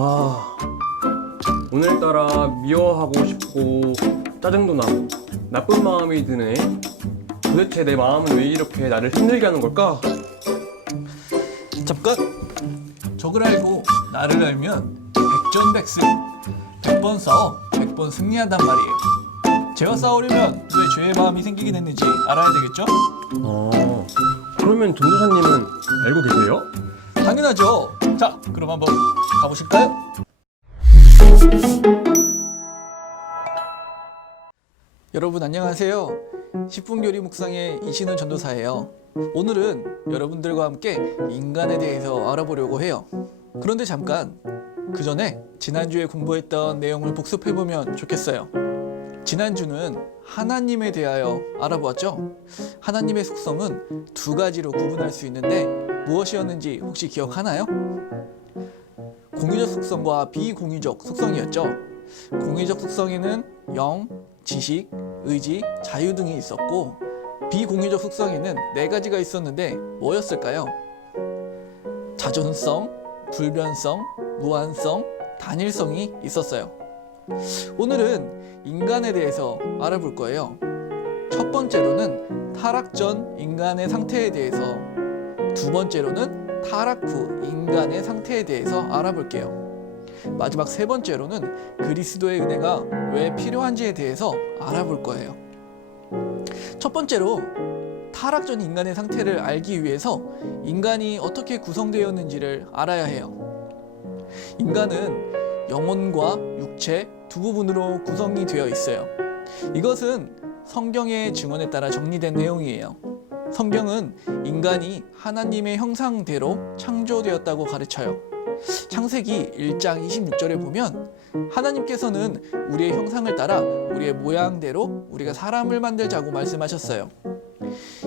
아, 오늘따라 미워하고 싶고 짜증도 나고 나쁜 마음이 드네. 도대체 내 마음은 왜 이렇게 나를 힘들게 하는 걸까? 잠깐! 적을 알고 나를 알면 백전백승, 100번 싸워 100번 승리한단 말이에요. 죄와 싸우려면 왜 죄의 마음이 생기게 됐는지 알아야 되겠죠? 그러면 전도사님은 알고 계세요? 당연하죠. 자, 그럼 한번 가보실까요? 여러분 안녕하세요. 10분 교리 묵상의 이신우 전도사예요. 오늘은 여러분들과 함께 인간에 대해서 알아보려고 해요. 그런데 잠깐, 그 전에 지난주에 공부했던 내용을 복습해보면 좋겠어요. 지난주는 하나님에 대하여 알아보았죠? 하나님의 속성은 두 가지로 구분할 수 있는데 무엇이었는지 혹시 기억하나요? 공유적 속성과 비공유적 속성이었죠. 공유적 속성에는 영, 지식, 의지, 자유 등이 있었고, 비공유적 속성에는 네 가지가 있었는데 뭐였을까요? 자존성, 불변성, 무한성, 단일성이 있었어요. 오늘은 인간에 대해서 알아볼 거예요. 첫 번째로는 타락 전 인간의 상태에 대해서, 두 번째로는 타락 후 인간의 상태에 대해서 알아볼게요. 마지막 세 번째로는 그리스도의 은혜가 왜 필요한지에 대해서 알아볼 거예요. 첫 번째로 타락 전 인간의 상태를 알기 위해서 인간이 어떻게 구성되었는지를 알아야 해요. 인간은 영혼과 육체 두 부분으로 구성이 되어 있어요. 이것은 성경의 증언에 따라 정리된 내용이에요. 성경은 인간이 하나님의 형상대로 창조되었다고 가르쳐요. 창세기 1장 26절에 보면 하나님께서는 우리의 형상을 따라 우리의 모양대로 우리가 사람을 만들자고 말씀하셨어요.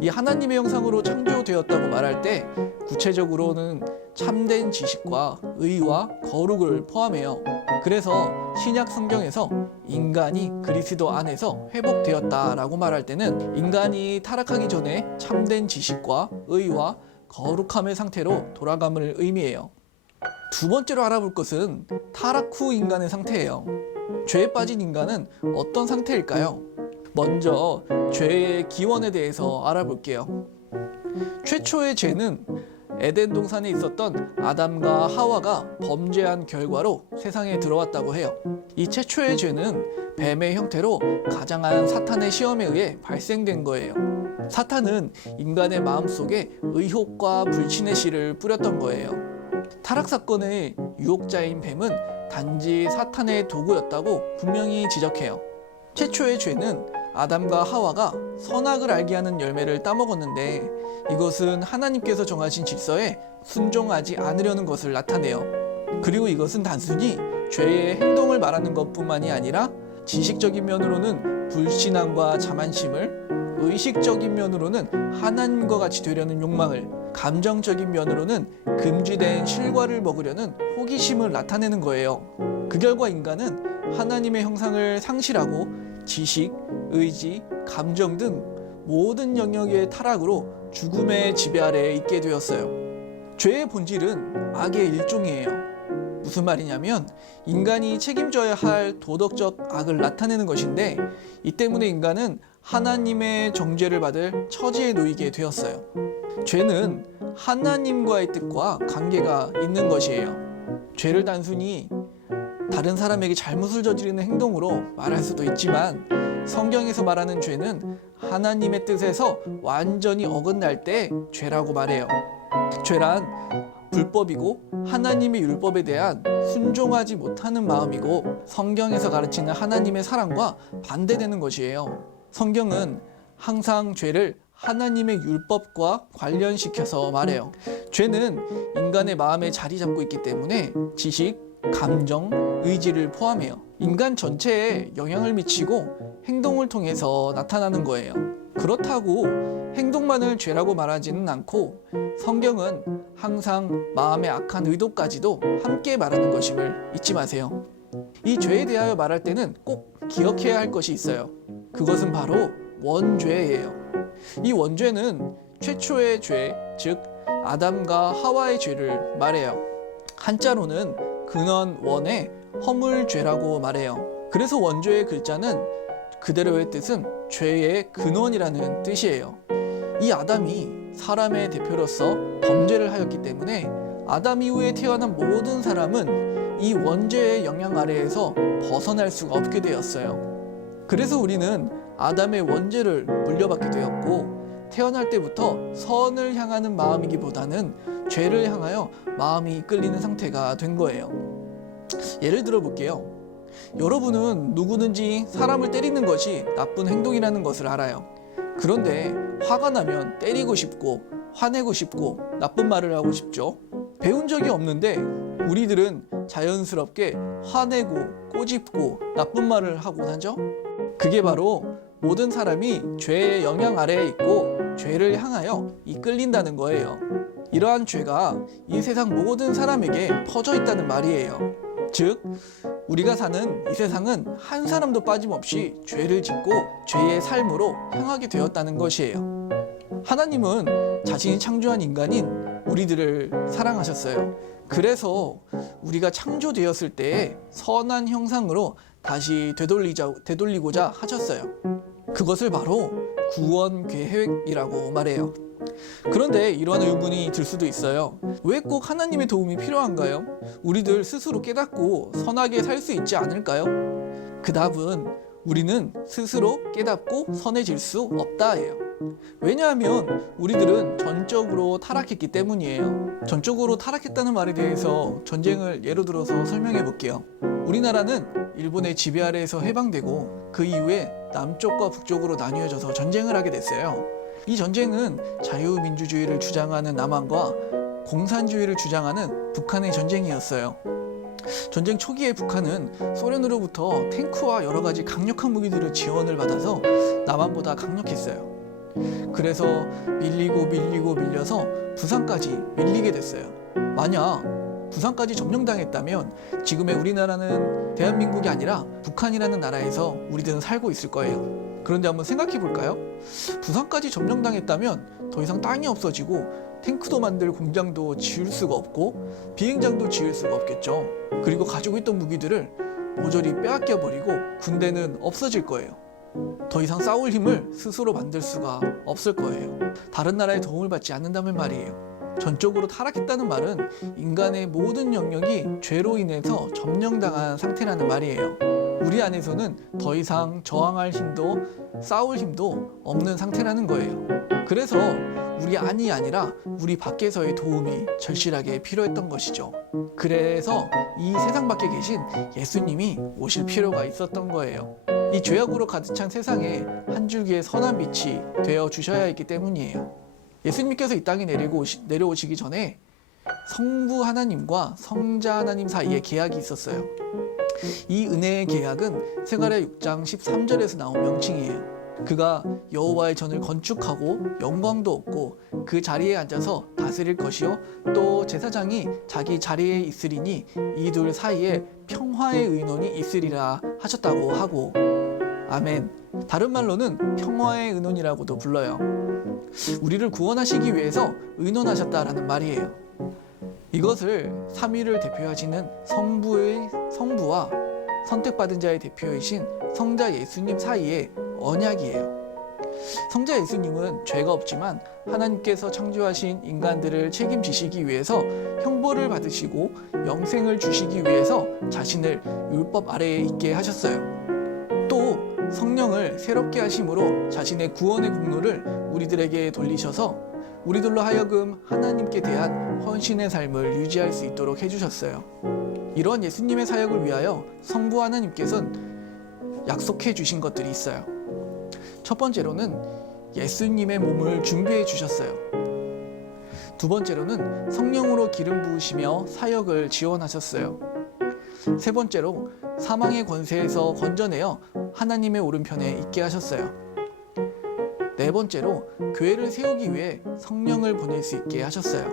이 하나님의 형상으로 창조되었다고 말할 때 구체적으로는 참된 지식과 의와 거룩을 포함해요. 그래서 신약 성경에서 인간이 그리스도 안에서 회복되었다라고 말할 때는 인간이 타락하기 전에 참된 지식과 의와 거룩함의 상태로 돌아감을 의미해요. 두 번째로 알아볼 것은 타락 후 인간의 상태예요. 죄에 빠진 인간은 어떤 상태일까요? 먼저 죄의 기원에 대해서 알아볼게요. 최초의 죄는 에덴 동산에 있었던 아담과 하와가 범죄한 결과로 세상에 들어왔다고 해요. 이 최초의 죄는 뱀의 형태로 가장한 사탄의 시험에 의해 발생된 거예요. 사탄은 인간의 마음속에 의혹과 불신의 씨를 뿌렸던 거예요. 타락 사건의 유혹자인 뱀은 단지 사탄의 도구였다고 분명히 지적해요. 최초의 죄는 아담과 하와가 선악을 알게 하는 열매를 따먹었는데 이것은 하나님께서 정하신 질서에 순종하지 않으려는 것을 나타내요. 그리고 이것은 단순히 죄의 행동을 말하는 것뿐만이 아니라 지식적인 면으로는 불신앙과 자만심을, 의식적인 면으로는 하나님과 같이 되려는 욕망을, 감정적인 면으로는 금지된 실과를 먹으려는 호기심을 나타내는 거예요. 그 결과 인간은 하나님의 형상을 상실하고 지식, 의지, 감정 등 모든 영역의 타락으로 죽음의 지배 아래에 있게 되었어요. 죄의 본질은 악의 일종이에요. 무슨 말이냐면 인간이 책임져야 할 도덕적 악을 나타내는 것인데, 이 때문에 인간은 하나님의 정죄를 받을 처지에 놓이게 되었어요. 죄는 하나님과의 뜻과 관계가 있는 것이에요. 죄를 단순히 다른 사람에게 잘못을 저지르는 행동으로 말할 수도 있지만, 성경에서 말하는 죄는 하나님의 뜻에서 완전히 어긋날 때 죄라고 말해요. 죄란 불법이고 하나님의 율법에 대한 순종하지 못하는 마음이고, 성경에서 가르치는 하나님의 사랑과 반대되는 것이에요. 성경은 항상 죄를 하나님의 율법과 관련시켜서 말해요. 죄는 인간의 마음에 자리 잡고 있기 때문에 지식, 감정, 의지를 포함해요. 인간 전체에 영향을 미치고 행동을 통해서 나타나는 거예요. 그렇다고 행동만을 죄라고 말하지는 않고, 성경은 항상 마음의 악한 의도까지도 함께 말하는 것임을 잊지 마세요. 이 죄에 대하여 말할 때는 꼭 기억해야 할 것이 있어요. 그것은 바로 원죄예요. 이 원죄는 최초의 죄, 즉 아담과 하와의 죄를 말해요. 한자로는 근원 원의 허물죄라고 말해요. 그래서 원죄의 글자는 그대로의 뜻은 죄의 근원이라는 뜻이에요. 이 아담이 사람의 대표로서 범죄를 하였기 때문에 아담 이후에 태어난 모든 사람은 이 원죄의 영향 아래에서 벗어날 수가 없게 되었어요. 그래서 우리는 아담의 원죄를 물려받게 되었고, 태어날 때부터 선을 향하는 마음이기보다는 죄를 향하여 마음이 이끌리는 상태가 된 거예요. 예를 들어 볼게요. 여러분은 누구든지 사람을 때리는 것이 나쁜 행동이라는 것을 알아요. 그런데 화가 나면 때리고 싶고 화내고 싶고 나쁜 말을 하고 싶죠. 배운 적이 없는데 우리들은 자연스럽게 화내고 꼬집고 나쁜 말을 하곤 하죠. 그게 바로 모든 사람이 죄의 영향 아래에 있고 죄를 향하여 이끌린다는 거예요. 이러한 죄가 이 세상 모든 사람에게 퍼져 있다는 말이에요. 즉, 우리가 사는 이 세상은 한 사람도 빠짐없이 죄를 짓고 죄의 삶으로 향하게 되었다는 것이에요. 하나님은 자신이 창조한 인간인 우리들을 사랑하셨어요. 그래서 우리가 창조되었을 때 선한 형상으로 다시 되돌리고자 하셨어요. 그것을 바로 구원 계획이라고 말해요. 그런데 이러한 의문이 들 수도 있어요. 왜 꼭 하나님의 도움이 필요한가요? 우리들 스스로 깨닫고 선하게 살 수 있지 않을까요? 그 답은 우리는 스스로 깨닫고 선해질 수 없다예요. 왜냐하면 우리들은 전적으로 타락했기 때문이에요. 전적으로 타락했다는 말에 대해서 전쟁을 예로 들어서 설명해 볼게요. 우리나라는 일본의 지배 아래에서 해방되고 그 이후에 남쪽과 북쪽으로 나뉘어져서 전쟁을 하게 됐어요. 이 전쟁은 자유민주주의를 주장하는 남한과 공산주의를 주장하는 북한의 전쟁이었어요. 전쟁 초기에 북한은 소련으로부터 탱크와 여러 가지 강력한 무기들을 지원을 받아서 남한보다 강력했어요. 그래서 밀려서 부산까지 밀리게 됐어요. 만약 부산까지 점령당했다면 지금의 우리나라는 대한민국이 아니라 북한이라는 나라에서 우리들은 살고 있을 거예요. 그런데 한번 생각해 볼까요? 부산까지 점령당했다면 더 이상 땅이 없어지고 탱크도 만들 공장도 지을 수가 없고 비행장도 지을 수가 없겠죠. 그리고 가지고 있던 무기들을 모조리 빼앗겨 버리고 군대는 없어질 거예요. 더 이상 싸울 힘을 스스로 만들 수가 없을 거예요. 다른 나라의 도움을 받지 않는다면 말이에요. 전적으로 타락했다는 말은 인간의 모든 영역이 죄로 인해서 점령당한 상태라는 말이에요. 우리 안에서는 더 이상 저항할 힘도 싸울 힘도 없는 상태라는 거예요. 그래서 우리 안이 아니라 우리 밖에서의 도움이 절실하게 필요했던 것이죠. 그래서 이 세상 밖에 계신 예수님이 오실 필요가 있었던 거예요. 이 죄악으로 가득 찬 세상에 한 줄기의 선한 빛이 되어 주셔야 했기 때문이에요. 예수님께서 이 땅에 내려오시기 전에 성부 하나님과 성자 하나님 사이에 계약이 있었어요. 이 은혜의 계약은 생활의 6장 13절에서 나온 명칭이에요. 그가 여호와의 전을 건축하고 영광도 얻고 그 자리에 앉아서 다스릴 것이요 또 제사장이 자기 자리에 있으리니 이 둘 사이에 평화의 의논이 있으리라 하셨다고 하고, 아멘. 다른 말로는 평화의 의논이라고도 불러요. 우리를 구원하시기 위해서 의논하셨다라는 말이에요. 이것을 삼위를 대표하시는 성부와 선택받은 자의 대표이신 성자 예수님 사이의 언약이에요. 성자 예수님은 죄가 없지만 하나님께서 창조하신 인간들을 책임지시기 위해서 형벌을 받으시고 영생을 주시기 위해서 자신을 율법 아래에 있게 하셨어요. 또 성령을 새롭게 하심으로 자신의 구원의 공로를 우리들에게 돌리셔서 우리들로 하여금 하나님께 대한 헌신의 삶을 유지할 수 있도록 해주셨어요. 이러한 예수님의 사역을 위하여 성부 하나님께서는 약속해 주신 것들이 있어요. 첫 번째로는 예수님의 몸을 준비해 주셨어요. 두 번째로는 성령으로 기름 부으시며 사역을 지원하셨어요. 세 번째로 사망의 권세에서 건져내어 하나님의 오른편에 있게 하셨어요. 네 번째로 교회를 세우기 위해 성령을 보낼 수 있게 하셨어요.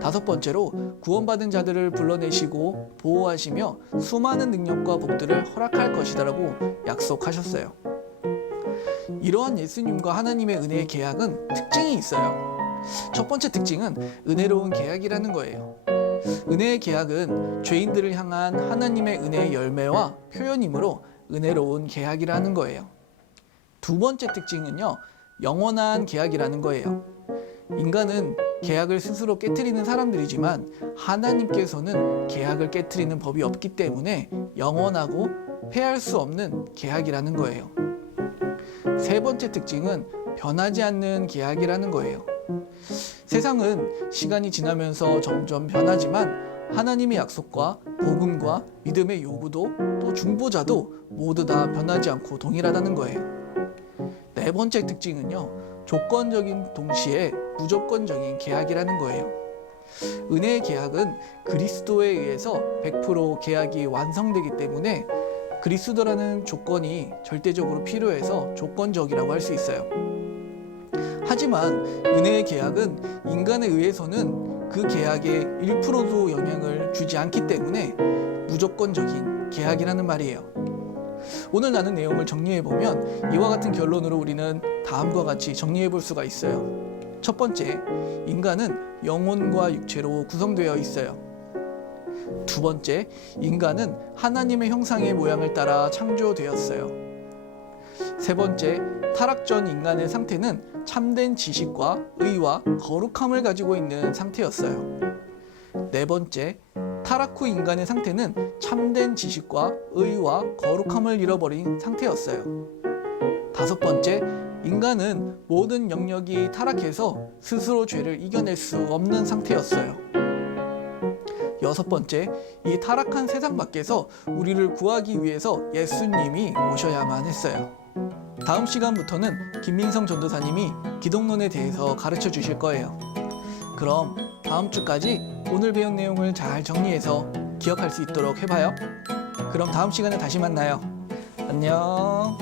다섯 번째로 구원받은 자들을 불러내시고 보호하시며 수많은 능력과 복들을 허락할 것이다라고 약속하셨어요. 이러한 예수님과 하나님의 은혜의 계약은 특징이 있어요. 첫 번째 특징은 은혜로운 계약이라는 거예요. 은혜의 계약은 죄인들을 향한 하나님의 은혜의 열매와 표현이므로 은혜로운 계약이라는 거예요. 두 번째 특징은요, 영원한 계약이라는 거예요. 인간은 계약을 스스로 깨트리는 사람들이지만 하나님께서는 계약을 깨트리는 법이 없기 때문에 영원하고 폐할 수 없는 계약이라는 거예요. 세 번째 특징은 변하지 않는 계약이라는 거예요. 세상은 시간이 지나면서 점점 변하지만 하나님의 약속과 복음과 믿음의 요구도 또 중보자도 모두 다 변하지 않고 동일하다는 거예요. 네 번째 특징은요, 조건적인 동시에 무조건적인 계약이라는 거예요. 은혜의 계약은 그리스도에 의해서 100% 계약이 완성되기 때문에 그리스도라는 조건이 절대적으로 필요해서 조건적이라고 할 수 있어요. 하지만 은혜의 계약은 인간에 의해서는 그 계약에 1%도 영향을 주지 않기 때문에 무조건적인 계약이라는 말이에요. 오늘 나눈 내용을 정리해보면 이와 같은 결론으로 우리는 다음과 같이 정리해볼 수가 있어요. 첫 번째, 인간은 영혼과 육체로 구성되어 있어요. 두 번째, 인간은 하나님의 형상의 모양을 따라 창조되었어요. 세 번째, 타락 전 인간의 상태는 참된 지식과 의와 거룩함을 가지고 있는 상태였어요. 네 번째, 타락 후 인간의 상태는 참된 지식과 의와 거룩함을 잃어버린 상태였어요. 다섯 번째, 인간은 모든 영역이 타락해서 스스로 죄를 이겨낼 수 없는 상태였어요. 여섯 번째, 이 타락한 세상 밖에서 우리를 구하기 위해서 예수님이 오셔야만 했어요. 다음 시간부터는 김민성 전도사님이 기독론에 대해서 가르쳐 주실 거예요. 그럼 다음 주까지 오늘 배운 내용을 잘 정리해서 기억할 수 있도록 해봐요. 그럼 다음 시간에 다시 만나요. 안녕.